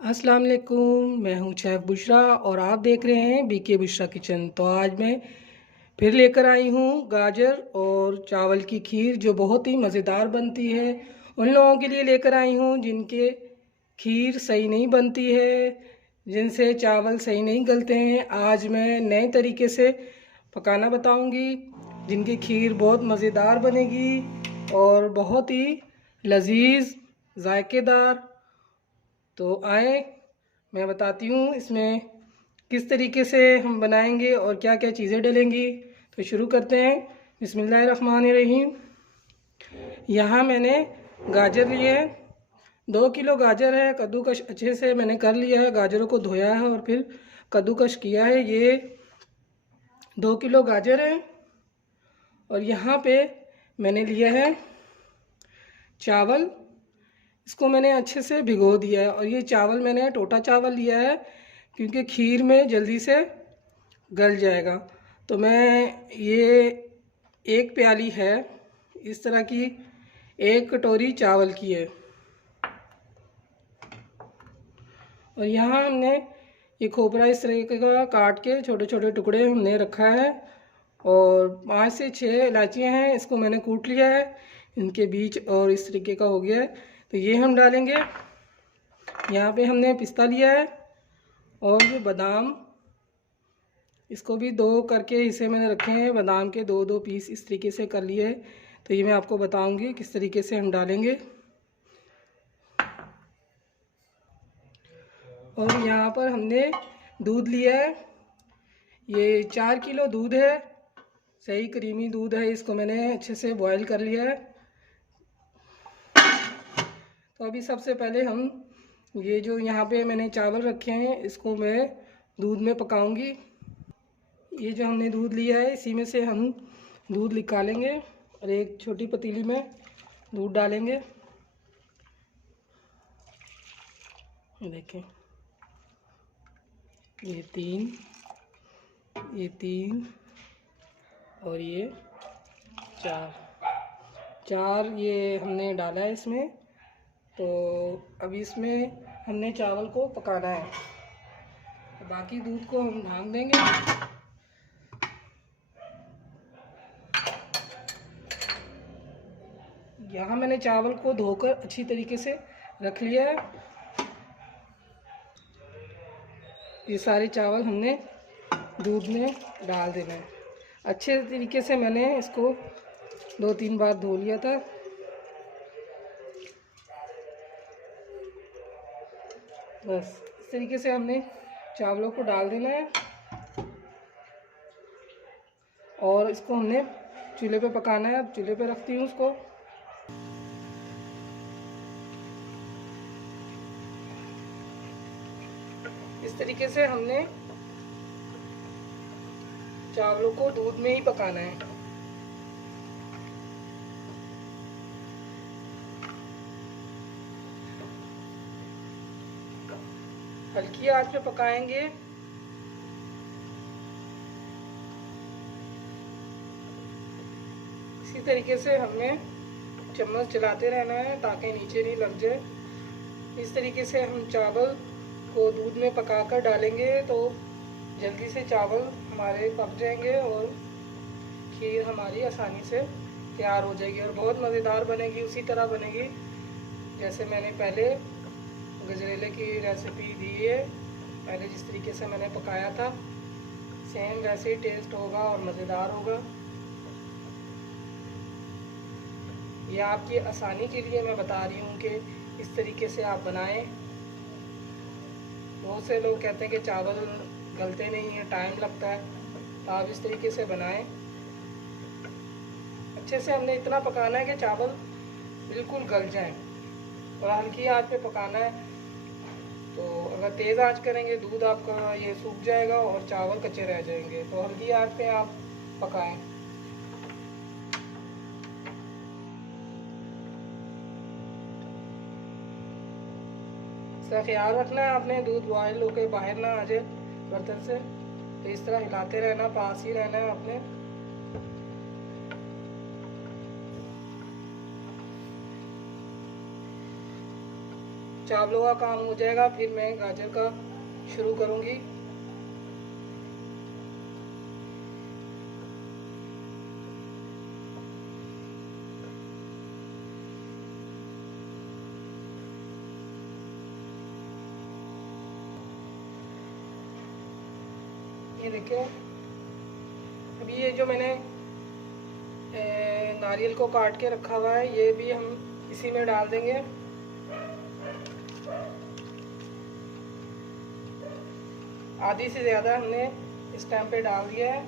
अस्सलाम वालेकुम। मैं हूं शेफ़ बुशरा और आप देख रहे हैं बीके बुशरा किचन। तो आज मैं फिर लेकर आई हूं गाजर और चावल की खीर जो बहुत ही मज़ेदार बनती है। उन लोगों के लिए लेकर आई हूं जिनके खीर सही नहीं बनती है, जिनसे चावल सही नहीं गलते हैं। आज मैं नए तरीके से पकाना बताऊंगी जिनकी खीर बहुत मज़ेदार बनेगी और बहुत ही लजीज जायकेदार। तो आए मैं बताती हूँ इसमें किस तरीके से हम बनाएंगे और क्या क्या चीज़ें डलेंगी। तो शुरू करते हैं। बिस्मिल्लाहिर्रहमानिर्रहीम। यहाँ मैंने गाजर लिए हैं, 2 किलो गाजर है। कद्दूकश अच्छे से मैंने कर लिया है, गाजरों को धोया है और फिर कद्दूकश किया है। ये 2 किलो गाजर है। और यहाँ पे मैंने लिया है चावल, इसको मैंने अच्छे से भिगो दिया है। और ये चावल मैंने टोटा चावल लिया है क्योंकि खीर में जल्दी से गल जाएगा। तो मैं ये 1 प्याली है इस तरह की, 1 कटोरी चावल की है। और यहाँ हमने ये खोपरा इस तरीके का काट के छोटे छोटे टुकड़े हमने रखा है। और 5 से 6 इलायचियाँ हैं, इसको मैंने कूट लिया है, इनके बीच और इस तरीके का हो गया है। तो ये हम डालेंगे। यहाँ पे हमने पिस्ता लिया है और ये बादाम, इसको भी 2 करके हिस्से मैंने रखे हैं। बादाम के 2-2 पीस इस तरीके से कर लिए हैं। तो ये मैं आपको बताऊंगी किस तरीके से हम डालेंगे। और यहाँ पर हमने दूध लिया है, ये 4 किलो दूध है, सही क्रीमी दूध है। इसको मैंने अच्छे से बॉईल कर लिया है। तो अभी सबसे पहले हम ये जो यहाँ पे मैंने चावल रखे हैं इसको मैं दूध में पकाऊंगी। ये जो हमने दूध लिया है इसी में से हम दूध निकालेंगे और एक छोटी पतीली में दूध डालेंगे। देखें, ये 3 और ये 4 ये हमने डाला है इसमें। तो अभी इसमें हमने चावल को पकाना है, तो बाकी दूध को हम ढाँक देंगे। यहाँ मैंने चावल को धोकर अच्छी तरीके से रख लिया है। ये सारे चावल हमने दूध में डाल देना है। अच्छे तरीके से मैंने इसको 2-3 बार धो लिया था। बस इस तरीके से हमने चावलों को डाल देना है और इसको हमने चूल्हे पे पकाना है। चूल्हे पे रखती हूँ उसको। इस तरीके से हमने चावलों को दूध में ही पकाना है। हल्की आंच पे पकाएंगे। इसी तरीके से हमें चम्मच चलाते रहना है ताकि नीचे नहीं लग जाए। इस तरीके से हम चावल को दूध में पकाकर डालेंगे तो जल्दी से चावल हमारे पक जाएंगे और खीर हमारी आसानी से तैयार हो जाएगी और बहुत मज़ेदार बनेगी। उसी तरह बनेगी जैसे मैंने पहले गजरेले की रेसिपी दी है, पहले जिस तरीके से मैंने पकाया था सेम वैसे ही टेस्ट होगा और मज़ेदार होगा। ये आपकी आसानी के लिए मैं बता रही हूँ कि इस तरीके से आप बनाएं। बहुत से लोग कहते हैं कि चावल गलते नहीं हैं, टाइम लगता है, तो आप इस तरीके से बनाएं। अच्छे से हमने इतना पकाना है कि चावल बिल्कुल गल जाएं और हल्की आंच पे पकाना है। तो अगर तेज़ आंच करेंगे दूध आपका ये सूख जाएगा और चावल कच्चे रह जाएंगे। तो हल्की आंच पे आप पकाएं। इसका ख्याल रखना है आपने, दूध बॉयल होकर बाहर ना आ जाए बर्तन से। तो इस तरह हिलाते रहना, पास ही रहना है आपने। चावलों का काम हो जाएगा फिर मैं गाजर का शुरू करूँगी। ये देखिए, अभी ये जो मैंने नारियल को काट के रखा हुआ है ये भी हम इसी में डाल देंगे। आधी से ज़्यादा हमने इस टाइम पे डाल दिया है।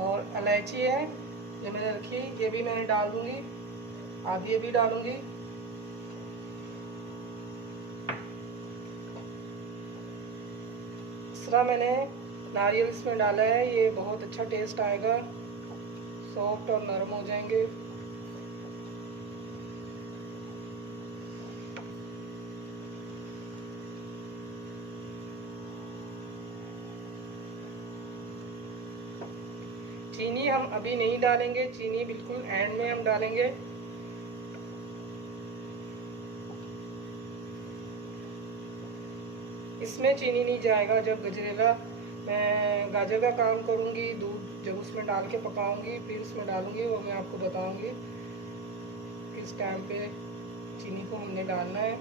और इलायची है जो मैंने रखी ये भी मैंने डाल दूंगी, आधी ये भी डालूंगी। दूसरा मैंने नारियल इसमें डाला है, ये बहुत अच्छा टेस्ट आएगा, सॉफ्ट और नरम हो जाएंगे। चीनी हम अभी नहीं डालेंगे, चीनी बिल्कुल एंड में हम डालेंगे। इसमें चीनी नहीं जाएगा, जब गजरेला मैं गाजर का काम करूँगी, दूध जब उसमें डाल के पकाऊंगी फिर उसमें डालूंगी, वो मैं आपको बताऊंगी किस टाइम पे चीनी को हमने डालना है।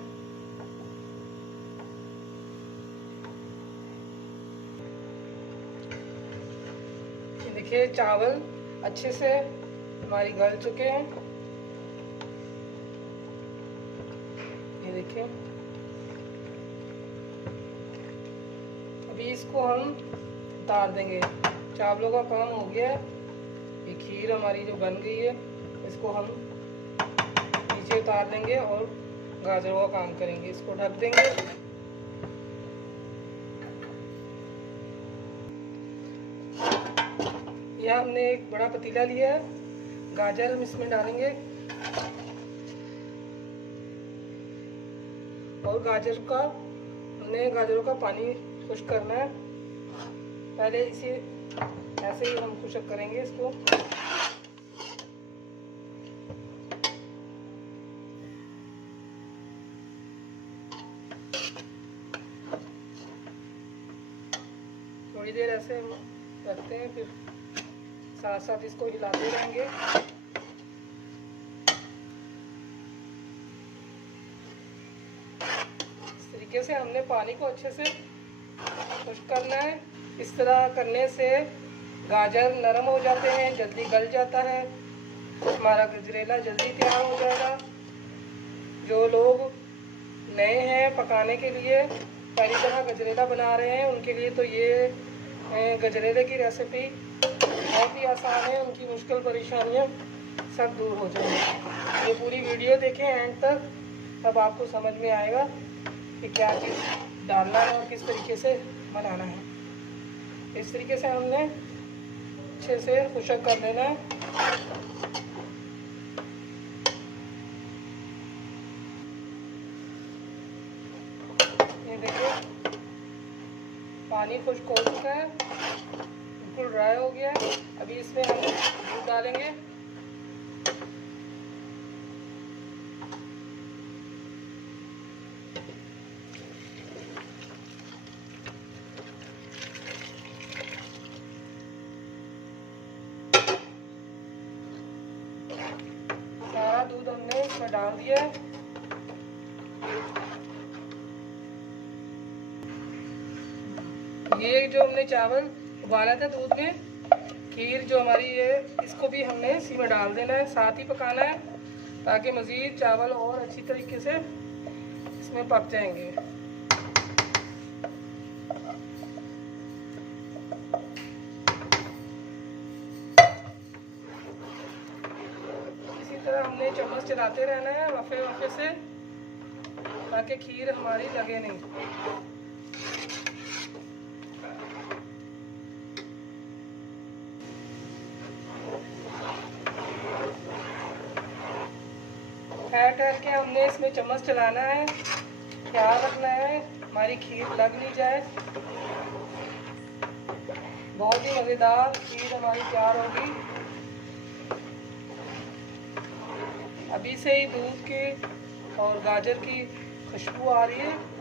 ये देखिए चावल अच्छे से हमारी गल चुके हैं, ये देखिए। अभी इसको हम उतार देंगे, चावलों का काम हो गया है। ये खीर हमारी जो बन गई है इसको हम नीचे उतार देंगे और गाजरों का काम करेंगे। इसको ढक देंगे। यह हमने एक बड़ा पतीला लिया है, गाजर हम इसमें डालेंगे और गाजरों का पानी खुश्क करना है। पहले इसे ऐसे ही हम खुश्क करेंगे इसको। थोड़ी देर ऐसे हम रखते हैं, फिर साथ साथ इसको हिलाते रहेंगे। इस तरीके से हमने पानी को अच्छे से खुश्क करना है। इस तरह करने से गाजर नरम हो जाते हैं, जल्दी गल जाता है, हमारा गजरेला जल्दी तैयार हो जाएगा। जो लोग नए हैं पकाने के लिए, पहली तरह गजरेला बना रहे हैं, उनके लिए तो ये गजरेले की रेसिपी बहुत ही आसान है, उनकी मुश्किल परेशानियां सब दूर हो जाएंगी। ये पूरी वीडियो देखें एंड तक, तब आपको समझ में आएगा कि क्या चीज़ डालना है और किस तरीके से बनाना है। इस तरीके से हमने अच्छे से खुश्क कर लेना है। ये देखिए पानी खुश्क हो चुका है, बिल्कुल ड्राई हो गया है। अभी इसमें हम दूध डालेंगे। सारा दूध हमने इसमें डाल दिया है। ये जो हमने चावल उबाला था दूध में, खीर जो हमारी है, इसको भी हमने इसी में डाल देना है, साथ ही पकाना है ताकि मज़ीद चावल और अच्छी तरीके से इसमें पक जाएंगे। इसी तरह हमने चम्मच चलाते रहना है वफ़े वफ़े से, ताकि खीर हमारी लगे नहीं। ठहर के हमने इसमें चम्मच चलाना है, ख्याल रखना है हमारी खीर लग नहीं जाए। बहुत ही मज़ेदार खीर हमारी तैयार होगी। अभी से ही दूध की और गाजर की खुशबू आ रही है।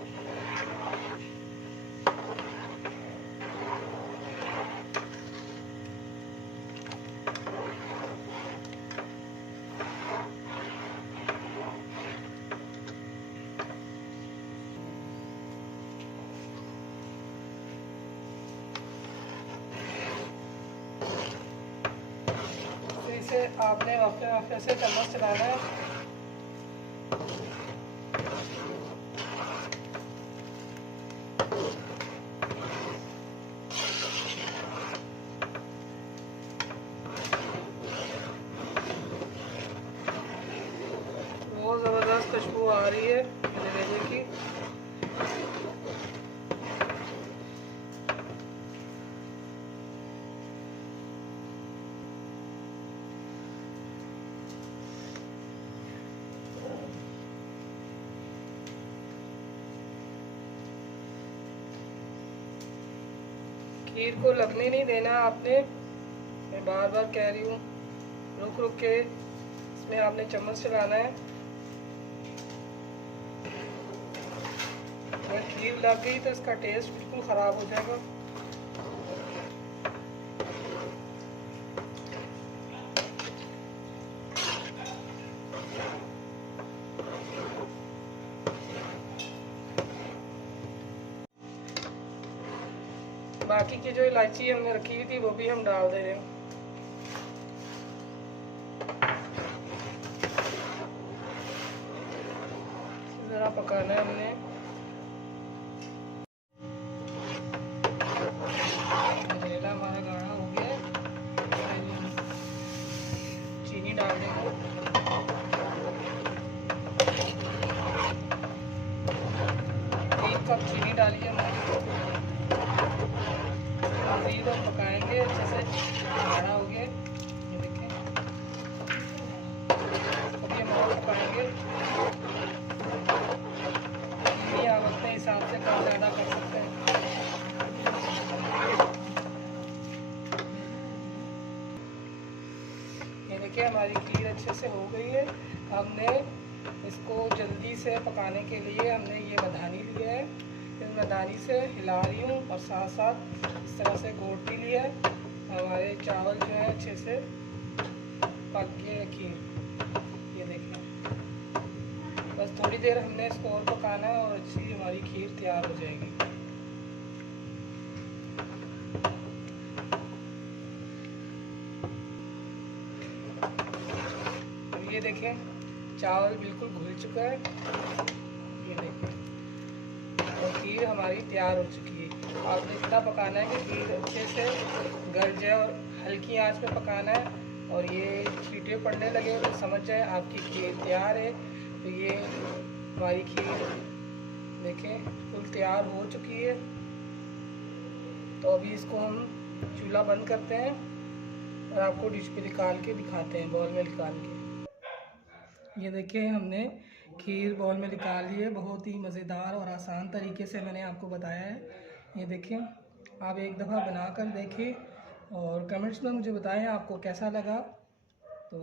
इसे आपने वाफे से चम्मच चलाना है। बहुत ज़बरदस्त खुशबू आ रही है जलेबी की। खीर को लगने नहीं देना आपने, मैं बार बार कह रही हूँ। रुक रुक के इसमें आपने चम्मच चलाना है। अगर खीर लग गई तो इसका टेस्ट बिल्कुल ख़राब हो जाएगा। बाकी की जो इलायची हमने रखी हुई थी वो भी हम डाल दे रहे हैं। ज़रा पकाना है हमने। गजरेला हमारा गाढ़ा हो गया। चीनी डाल देंगे। 1 कप चीनी डालिए हमने। मज़ीद हम पकाएंगे अच्छे से। गाढ़ा हो गया, ये देखें। अभी हम और पकाएंगे। चीनी आप अपने हिसाब से कम ज़्यादा कर सकते हैं। ये देखिए हमारी खीर अच्छे से हो गई है। हमने इसको जल्दी से पकाने के लिए हमने ये मधानी लिया है। इस मधानी से हिला रही हूँ और साथ साथ इस तरह से घोट भी लिया है। हमारे चावल जो है अच्छे से पक गए। खीर ये देखिए, बस थोड़ी देर हमने इसको और पकाना है और अच्छी हमारी खीर तैयार हो जाएगी। ये देखें चावल बिल्कुल घुल चुका है। ये देखें और खीर हमारी तैयार हो चुकी है। आपने इतना पकाना है कि खीर अच्छे से गल जाए और हल्की आंच पे पकाना है। और ये छींटे पड़ने लगे तो समझ जाए आपकी खीर तैयार है। तो ये हमारी खीर देखें फुल तैयार हो चुकी है। तो अभी इसको हम चूल्हा बंद करते हैं और आपको डिश पे निकाल के दिखाते हैं, बॉल में निकाल के। ये देखिए हमने खीर बॉल में निकाल ली है। बहुत ही मज़ेदार और आसान तरीके से मैंने आपको बताया है। ये देखें, आप एक दफ़ा बना कर देखें और कमेंट्स में मुझे बताएं आपको कैसा लगा। तो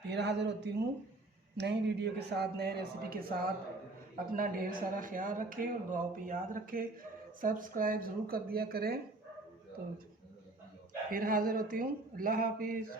फिर हाज़िर होती हूँ नई वीडियो के साथ, नए रेसिपी के साथ। अपना ढेर सारा ख्याल रखें और दुआओं पे याद रखें। सब्सक्राइब ज़रूर कर दिया करें। तो फिर हाज़िर होती हूँ। अल्लाह हाफिज़।